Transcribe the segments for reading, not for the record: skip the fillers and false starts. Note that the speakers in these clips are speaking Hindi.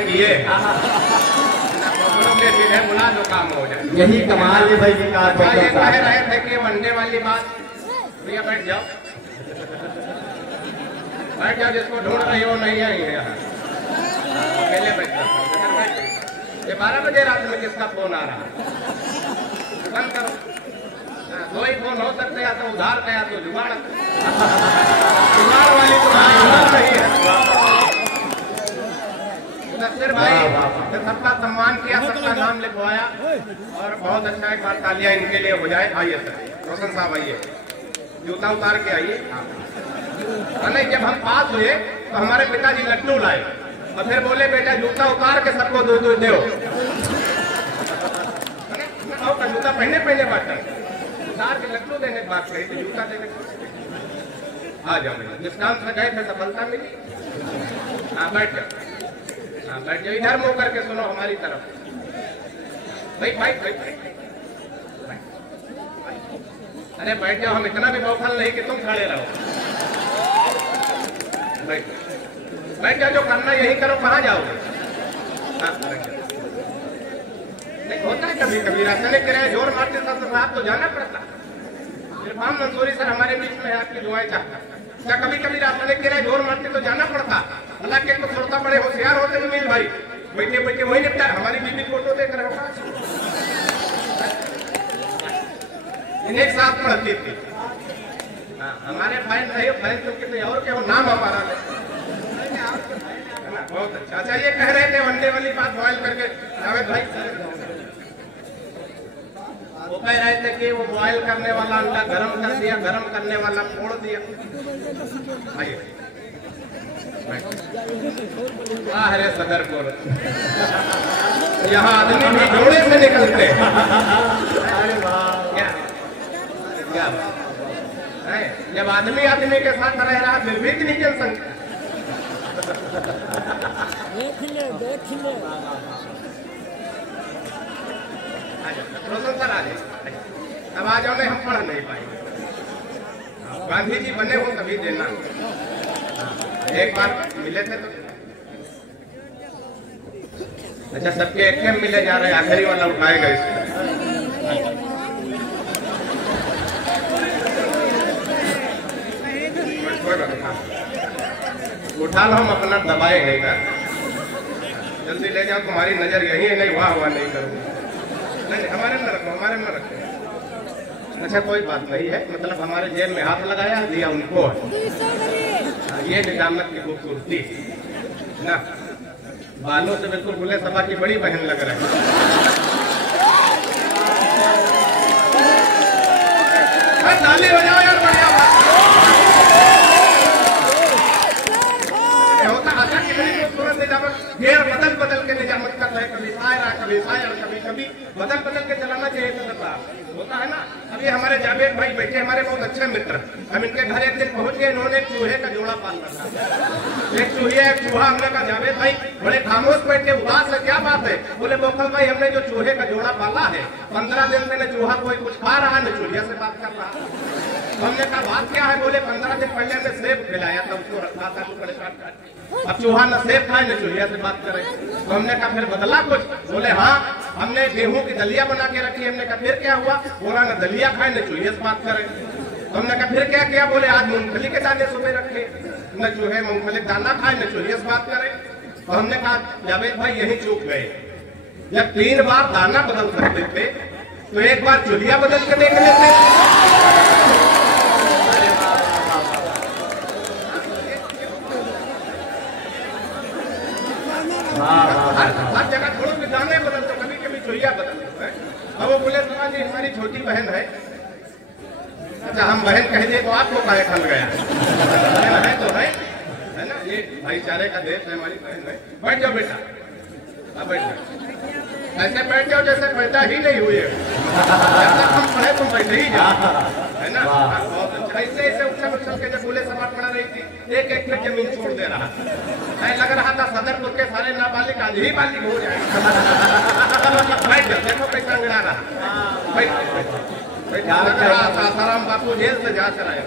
भाई किए बुला दो काम हो जाए। यही कमाल है भाई विकास ये कह रहे थे कि वनडे वाली बात, भैया बैठ जाओ जिसको ढूंढ रही हो नहीं आई है यहाँ अकेले बैठ जाओ। ये 12 बजे रात में किसका फोन आ रहा है, बंद करो। दो ही फोन हो सकते हैं, या तो उधार का या तो जुगाड़ वाली तुम्हारी उधार नहीं है। नसीर भाई सबका सम्मान किया, सबका नाम लिखवाया और बहुत अच्छा। एक बार तालियां इनके लिए हो जाए। आइए सर, रोशन साहब आइए, जूता उतार के आइए। नहीं, जब हम पास हुए तो हमारे पिताजी लड्डू लाए और फिर बोले बेटा जूता उतार के सबको दूध दो। जूता पहने बात उतार के लड्डू देने की बात कही तो जूता देने आ जाओ। जिस काम से गए थे सफलता मिली। हाँ बैठ जाओ, हाँ बैठ जाओ। इधर मुंह करके सुनो हमारी तरफ। भाई भाई भाई अरे बैठ जाओ, हम इतना भी बौखल नहीं कि तुम खड़े रहो। बैठ जाओ, जो करना यही करो। कहाँ जाओगे? नहीं होता है कभी कभी रास्ते किराया जोर मारते तो साहब तो जाना पड़ता। इरफान मंसूरी सर हमारे बीच में आपकी दुआएं चाहता। क्या कभी कभी रास्ते किराया जोर मारते तो जाना पड़ता? हालांकि को छोड़ता बड़े होशियार होते भी मिल भाई, बैठे बैठे वही निपटा। हमारी बीबी फोटो देख रहे हो, एक साथ पढ़ती थी। हमारे फैन नहीं हो, फैन तो कितने और के हो, नाम हमारा बहुत अच्छा। अच्छा ये कह रहे थे वनडे वाली बात बॉयल करके जावेद भाई, वो कह रहे थे कि वो बॉयल करने वाला अंडा गरम कर दिया, गरम करने वाला फोड़ दिया। आइए अरे सदरपुर, यहाँ आदमी भी जोड़े से निकलते हैं। क्या जब आदमी आदमी के साथ रह रहा फिर भी इतनी जनसंख्या। रोशन सर आ जाए, अब आ जाओ। नहीं हम पढ़ नहीं पाएंगे। गांधी जी बने हो तभी देना। एक बार मिले थे तो अच्छा सबके एक मिले जा रहे हैं, आखिरी वाला उठाएगा इसको। उठा लो, हम अपना दबाए है ना, जल्दी ले जाओ। तुम्हारी नजर यही है, नहीं वाह वाह नहीं करूँगा। नहीं हमारे में रखो, हमारे में रखो। अच्छा कोई बात नहीं है, मतलब हमारे जेब में हाथ लगाया दिया उनको है। ये निजामत की खूबसूरती ना, बालों से बिल्कुल बुले सभा की बड़ी बहन लग रही है। ताली बजाओ यार, बढ़िया बात। घेर बदल बदल के निजामत कर रहे, कभी शायर कभी बदल बदल के चलाना चाहिए था। होता है ना। अभी हमारे जावेद भाई बैठे, हमारे बहुत अच्छे मित्र। हम इनके घर एक दिन पहुंच गए, इन्होंने एक चूहे का जोड़ा पाला था। एक चूहिया एक चूहा। हमने कहा जावेद भाई बड़े खामोश बैठे, उदास है, क्या बात है? बोले बोखल भाई हमने जो चूहे का जोड़ा पाला है 15 दिन से न चूहा कोई कुछ खा रहा न चूहिया से बात कर रहा। हमने कहा बात क्या है? बोले 15 दिन पहले हमने सेब खिलाया था, उसको रखा था टुकड़े काट काट। अब चूहा न सेब खाए न चूहिया से बात करे। तो हमने कहा फिर बदला कुछ? बोले हाँ, हमने गेहूं की दलिया बना के रखी। हमने कहा फिर क्या हुआ? बोला न दलिया खाए न चूहिया से बात करे। तो हमने कहा फिर क्या किया? बोले आज मूंगफली के दाने सुबह रखे, न चूहे मूंगफली दाना खाए न चूहिया से बात करे। तो हमने कहा जावेद भाई यही चूक गए, जब 3 बार दाना बदल सकते थे तो एक बार चूहिया बदल के देख लेते। हर जगह थोड़ा भी दाने बदल दो, कभी कभी चूहिया बदल दो। अब वो बोले जी हमारी छोटी बहन है। अच्छा हम बहन कह दिए तो आपको काहे खल गया? बहन है तो है ना, ये भाईचारे का देश है, हमारी बहन है। बैठ जाओ बेटा, बैठ जाओ। ऐसे बैठ जाओ जैसे पैदा ही नहीं हुए। जब तक हम पढ़े तुम बैठे ही जाओ, है ना। बहुत अच्छा। ऐसे ऐसे उछल उछल के जब बोले सभा पढ़ा रही थी, एक एक फिट जमीन छोड़ दे रहा। लग रहा था सदरपुर के सारे नाबालिग आज ही बालिग हो जाए। बैठ जाओ, देखो कैसा अंगड़ा रहा। सासाराम बापू जेल से जा कर आए।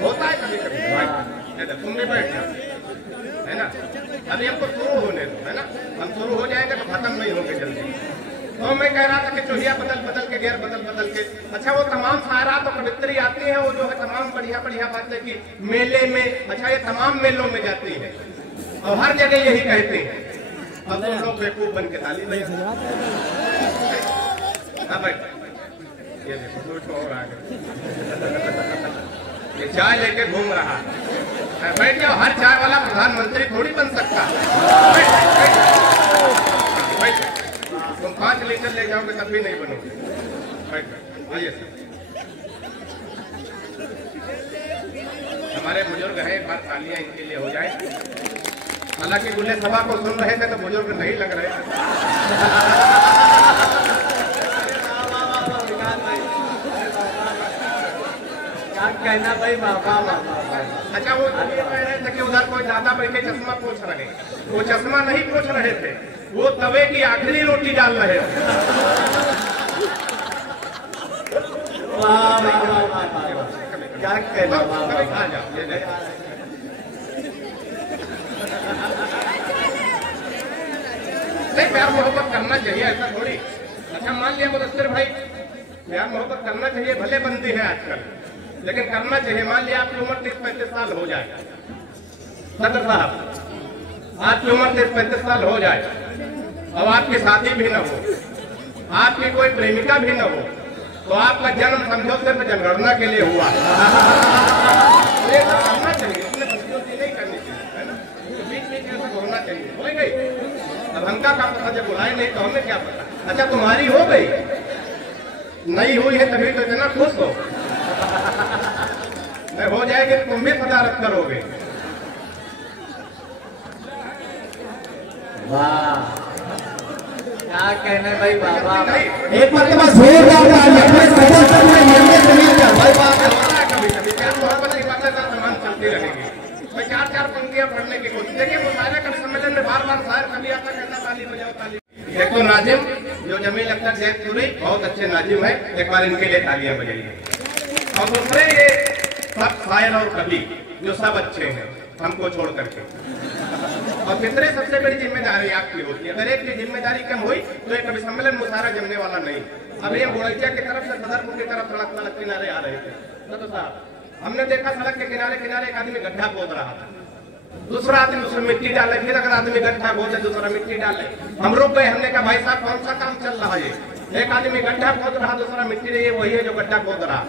होता है कभी कभी। तुम भी बैठ जाओ, है ना। अभी हमको शुरू होने दो, है ना। हम शुरू हो जाएंगे तो खत्म नहीं होंगे जल्दी। तो मैं कह रहा था कि चूहिया बदल बदल के, गेर बदल बदल के। अच्छा, वो तमाम शायरात और कवित्री आती हैं, वो जो है तमाम बढ़िया बढ़िया बातें की मेले में। अच्छा, ये तमाम मेलों में जाती है और हर जगह यही कहते हैं। अब तुम लोग बेवकूफ बन के ताली बजा। हाँ भाई, ये देखो कुछ और आ गए, ये चाय लेके घूम रहा है। बैठ जाओ, हर चाय वाला प्रधानमंत्री थोड़ी बन सकता। तुम 5 लीटर ले जाओगे तब भी नहीं बनोगे। आइए सर, हमारे बुजुर्ग हैं, एक बार तालियां इनके लिए हो जाए। हालांकि गुल्ले सभा को सुन रहे थे तो बुजुर्ग नहीं लग रहे थे। कहना भाई बाबा। अच्छा, वो ये कह रहे थे कि उधर कोई दादा बैठे चश्मा पोछ रहे, वो चश्मा नहीं पोछ रहे थे, वो तवे की आखिरी रोटी डाल रहे थे। क्या कहना नहीं, प्यार मोहब्बत करना चाहिए, ऐसा थोड़ी। अच्छा, मान लिया मुदस्सिर भाई, प्यार मोहब्बत करना चाहिए, भले बनती है आजकल, लेकिन करना चाहिए। मान लिया आपकी उम्र 30-35 साल हो जाए, सदर साहब आपकी उम्र 30-35 साल हो जाए और आपकी शादी भी न हो, आपकी कोई प्रेमिका भी न हो, तो आपका जन्म समझो सिर्फ जनगणना के लिए हुआ। ये करना चाहिए, इसमें बच्चों नहीं करनी चाहिए, है ना। बीच बीच में होना चाहिए। हो गई, अब हमका का पता, जब बुलाए नहीं तो हमें क्या पता। अच्छा, तुम्हारी हो गई, नहीं हुई है तभी तो इतना खुश हो। नहीं हो जाएगी तुम भी सदारत करोगे। वाह, क्या कहने भाई बाबा। एक मरतबा जोरदार कभी कभी प्यार मोहब्बत की बातें तमाम चलती रहेगी। मैं 4-4 पंक्तियां पढ़ने की कोशिश। देखिए, मुशायरा कवि सम्मेलन में बार बार शायर कभी आता कहता ताली बजाओ ताली। देखो नाजिम जो जमील अख्तर जैदपुरी बहुत अच्छे नाजिम है, एक बार इनके लिए तालियां बजाइए। और दूसरे ये सब शायर और कवि जो सब अच्छे हैं हमको छोड़ करके। और फितरे सबसे बड़ी जिम्मेदारी आपकी होती है। अगर एक की जिम्मेदारी कम हुई तो एक कवि सम्मेलन मुशायरा जमने वाला नहीं। अब ये गोरैया की तरफ से सदरपुर की तरफ सड़क किनारे आ रहे थे, तो साहब हमने देखा सड़क के किनारे किनारे एक आदमी गड्ढा खोद रहा था, दूसरा आदमी उसमें मिट्टी डाले, फिर अगर आदमी गड्ढा खोदे दूसरा मिट्टी डाले। हम रुक गए, हमने कहा भाई साहब कौन सा काम चल रहा है। एक आदमी गड्ढा खोद रहा, दूसरा मिट्टी दे, वही है जो गड्ढा खोद रहा।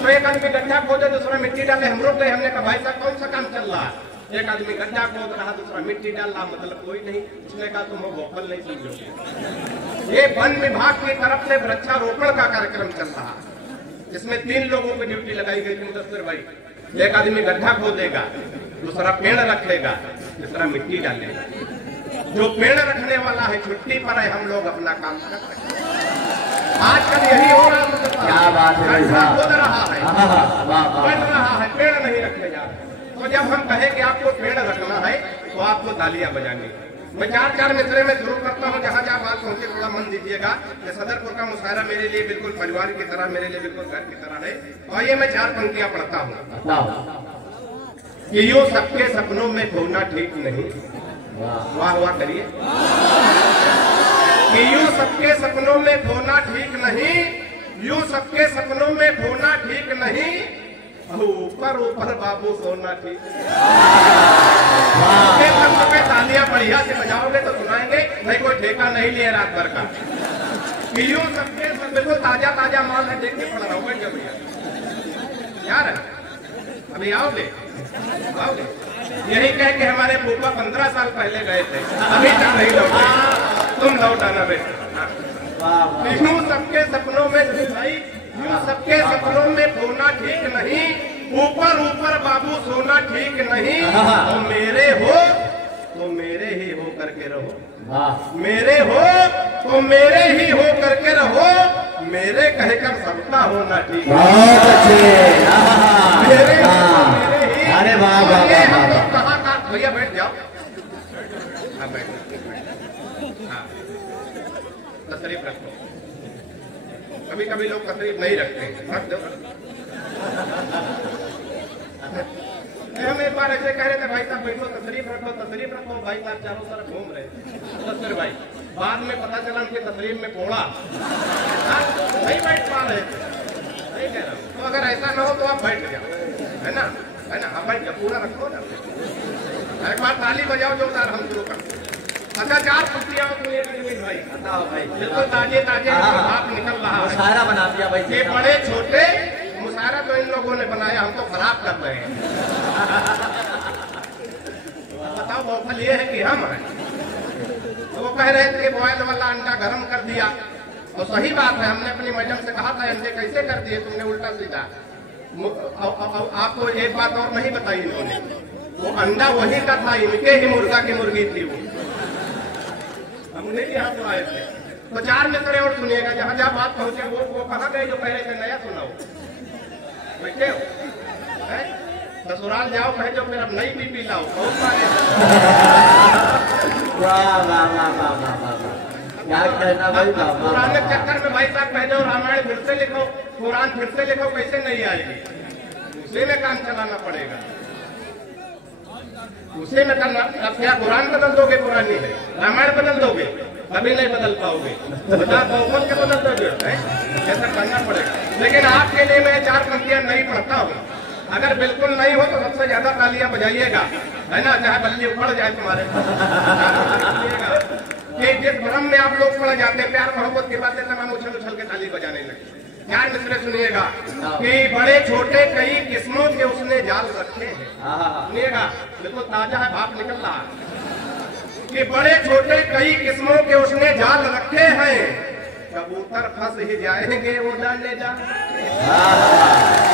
तो एक आदमी गड्ढा खोदे दूसरा मिट्टी डाले, हम रुक गए, हमने कहा भाई साहब कौन सा काम चल रहा है। एक आदमी गड्ढा खोद रहा, दूसरा मिट्टी डाल रहा, मतलब कोई नहीं। उसने कहा तुम वोकल नहीं समझोगे। ये वन विभाग की तरफ से वृक्षारोपण का कार्यक्रम चल रहा, जिसमें 3 लोगों की ड्यूटी लगाई गई थी मुदस्सिर भाई। एक आदमी गड्ढा खोदेगा, दूसरा पेड़ रखेगा, तीसरा मिट्टी डालेगा। जो पेड़ रखने वाला है छुट्टी पर है, हम लोग अपना काम कर रहे हैं। आजकल यही हो रहा है। क्या बात है, खोद रहा है, बढ़ रहा है, पेड़ नहीं रखे जा रहे। तो जब हम कहें कि आपको पेड़ रखना है तो आपको तालियां बजानी। मैं 4-4 मिसरे में शुरू करता हूँ, जहाँ जहाँ बात पहुंचे थोड़ा मन दीजिएगा। कि सदरपुर का मुशायरा मेरे लिए बिल्कुल परिवार की तरह, मेरे लिए बिल्कुल घर की तरह है। और ये मैं 4 पंक्तियां पढ़ता हूँ कि यूं सबके सपनों में खोना ठीक नहीं। वाह वाह करिए। कि यूं सबके सपनों में खोना ठीक नहीं, यूं सबके सपनों में खोना ठीक नहीं, ऊपर ऊपर बाबू सोना ठीक। पे तालियां बढ़िया से बजाओगे तो सुनाएंगे, नहीं कोई ठेका नहीं लिया रात भर का। यूं सबके बिल्कुल ताजा ताजा माल है, देख के पढ़ रहा हूँ भैया। यार अभी आओगे आओगे। यही कह के हमारे फूफा 15 साल पहले गए थे, अभी तक नहीं लौटे। तुम लौटाना बेटा। यूं सबके सपनों में भाई, यूं सबके सपनों में खोना ठीक नहीं, ऊपर ऊपर बाबू सोना ठीक नहीं। तो मेरे हो तो मेरे ही हो करके रहो, मेरे हो तो मेरे ही हो करके रहो, मेरे कहकर सबका होना ठीक है। मेरे ही। अरे वाह वाह वाह। कहाँ का भैया बैठ जाओ। हाँ बैठ, हाँ तशरीफ रखो। कभी कभी लोग तशरीफ नहीं रखते हैं, रख दो। हम एक बार ऐसे कह रहे थे भाई साहब बैठो तशरीफ रखो भाई साहब चारों तरफ घूम रहे सत्तर भाई। बाद में पता चला उनके तशरीफ में कोड़ा नहीं बैठ पा रहे थे। नहीं कह रहा तो अगर ऐसा ना हो तो आप बैठ जाओ, है ना आप बैठ जाओ, पूरा रखो ना। एक बार ताली बजाओ जोरदार, हम शुरू करते। अच्छा 4 कुर्सियां भाई बताओ भाई, बिल्कुल ताजे भाप निकल रहा है। मुशायरा बना दिया भाई, ये बड़े छोटे मुशायरा तो इन लोगों ने बनाया, हम तो खराब कर रहे हैं। बताओ बौखल ये है कि हम हैं। तो वो कह रहे थे कि बॉयल वाला अंडा गर्म कर दिया, तो सही बात है। हमने अपनी मैडम से कहा था अंडे कैसे कर दिए तुमने उल्टा सीधा। आपको एक बात और नहीं बताई इन्होंने, वो अंडा वही का था, इनके ही मुर्गा की मुर्गी थी वो। हमने यहाँ तो आए थे। तो 4 मिसरे और सुनिएगा, जहाँ जहाँ बात पहुंचे वो कहाँ गए जो पहले से नया सुनाओ। बैठे हो ससुराल जाओ कहे जो फिर अब नई बीपी लाओ। बहुत क्या कहना भाई, पुराने चक्कर में भाई साहब कह दो रामायण फिर से लिखो, कुरान फिर से लिखो, कैसे नहीं आएगी? उसी में काम चलाना पड़ेगा, उसी में करना। अब क्या कुरान बदल दोगे? पुरानी है। रामायण बदल दोगे? कभी नहीं बदल पाओगे। बदल के बदल दोगे, ऐसा करना पड़ेगा। लेकिन आपके लिए मैं 4 पंक्तियां नहीं पढ़ता हूँ। अगर बिल्कुल नहीं हो तो सबसे ज्यादा तालियां बजाइएगा, है ना, चाहे बल्ली उखड़ जाए तुम्हारे। कि जिस भ्रम में आप लोग पड़ जाते हैं, प्यार मोहब्बत की बातें तमाम उछल उछल के ताली बजाने लगे। 4 मिसरे सुनिएगा कि बड़े छोटे कई किस्मों के उसने जाल रखे हैं। सुनिएगा, बिल्कुल ताजा है, भाप निकल रहा है कि बड़े छोटे कई किस्मों के उसने जाल रखे हैं। कबूतर फंस ही जाएंगे वो डाले जा।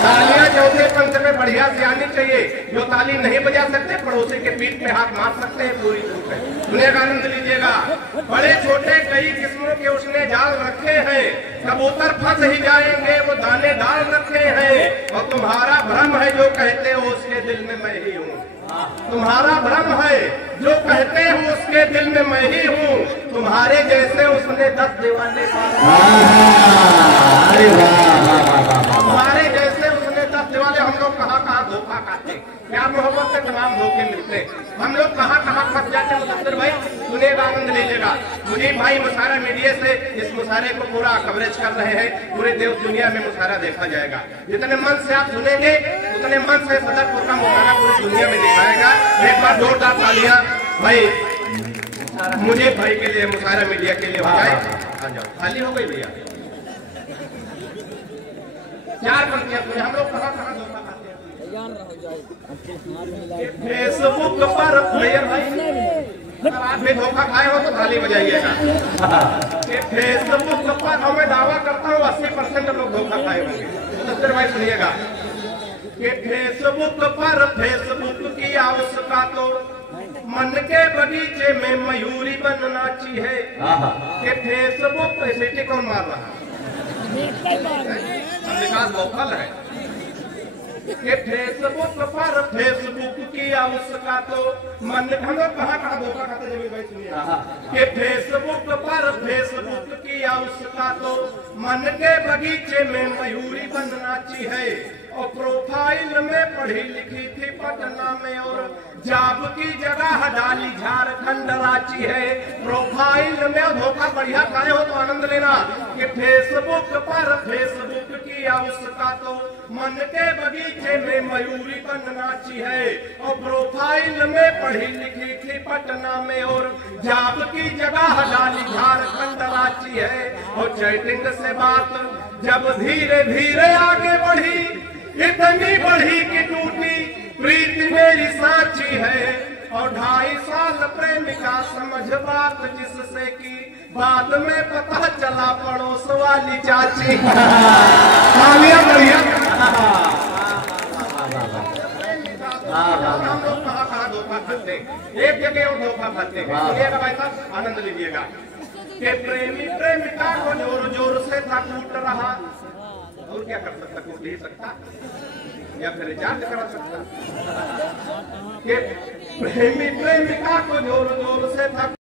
तालियां चौथे पंथ में बढ़िया से आनी चाहिए। जो ताली नहीं बजा सकते पड़ोसी के पीठ पे हाथ मार सकते हैं, पूरी छूट है। सुनिएगा, आनंद लीजिएगा। बड़े छोटे कई किस्मों के उसने जाल रखे हैं, कबूतर फंस ही जाएंगे वो दाने डाल रखे हैं। और तुम्हारा भ्रम है जो कहते हो उसके दिल में मैं ही हूँ। तुम्हारा भ्रम है जो कहते हो उसके दिल में मैं ही हूँ। तुम्हारे जैसे उसने 10 दीवाने, तुम्हारे जैसे उसने 10 दीवाने। हम लोग कहाँ धोखा खाते, प्यार मोहब्बत से तमाम धोखे मिलते, हम लोग कहाँ फंस जाते। मुदस्सिर भाई सुनिएगा, आनंद लीजिएगा। मुजीब भाई मुशायरा मीडिया से इस मुशायरे को पूरा कवरेज कर रहे हैं। पूरे देश दुनिया में मुशायरा देखा जाएगा। जितने मन से आप सुनेंगे उतने मन से सदरपुर का मुशायरा पूरी दुनिया में दिखाएगा। एक बार जोरदार तालियां भाई मुझे भाई के लिए, मुशायरा मीडिया के लिए हो जाए। आ जाओ, खाली हो गई भैया। 4 पंक्तियां हम लोग कहाँ धोखा खाते हैं। फेसबुक पर प्लेयर भाई, अगर आप भी धोखा खाए हो तो थाली बजाइएगा। फेसबुक पर मैं दावा करता हूँ 80% लोग धोखा खाए होंगे। तो भाई सुनिएगा कि फेसबुक पर फेसबुक किया उसका तो मन के बगीचे में मयूरी बनना चाहिए। कि फेसबुक पे सीटी कौन मार रहा है? विकास बौखल है कि फेसबुक पर फेसबुक किया उसका तो मन। हम लोग कहाँ धोखा खाते हैं भाई, सुनिए कि फेसबुक पर फेसबुक किया उसका तो मन के बगीचे में मयूरी बनना चाहिए। और प्रोफाइल में पढ़ी लिखी थी पटना में और जॉब की जगह डाली झारखंड रांची है। प्रोफाइल में धोखा बढ़िया खाए हो तो आनंद लेना कि फेसबुक पर फेसबुक किया उसका तो मन के बगीचे में मयूरी बनना चाहिए। और प्रोफाइल में पढ़ी लिखी थी पटना में और जॉब की जगह डाली झारखंड रांची है। और चैटिंग से बात जब धीरे धीरे आगे बढ़ी, इतनी बढ़ी कि टूटी प्रीति मेरी साची है। और 2.5 साल प्रेमिका समझ बात जिससे की बाद में पता चला पड़ोस वाली चाची। तालियां बढ़िया। हम लोग कहाँ धोखा खाते, एक जगह और धोखा खाते हैं। भाई साहब आनंद लीजिएगा कि प्रेमी प्रेमिका को जोर जोर से था कूट रहा। और क्या कर सकता, कूट ही सकता या फिर रिचार्ज करा सकता। कि प्रेमी प्रेमिका को जोर जोर से था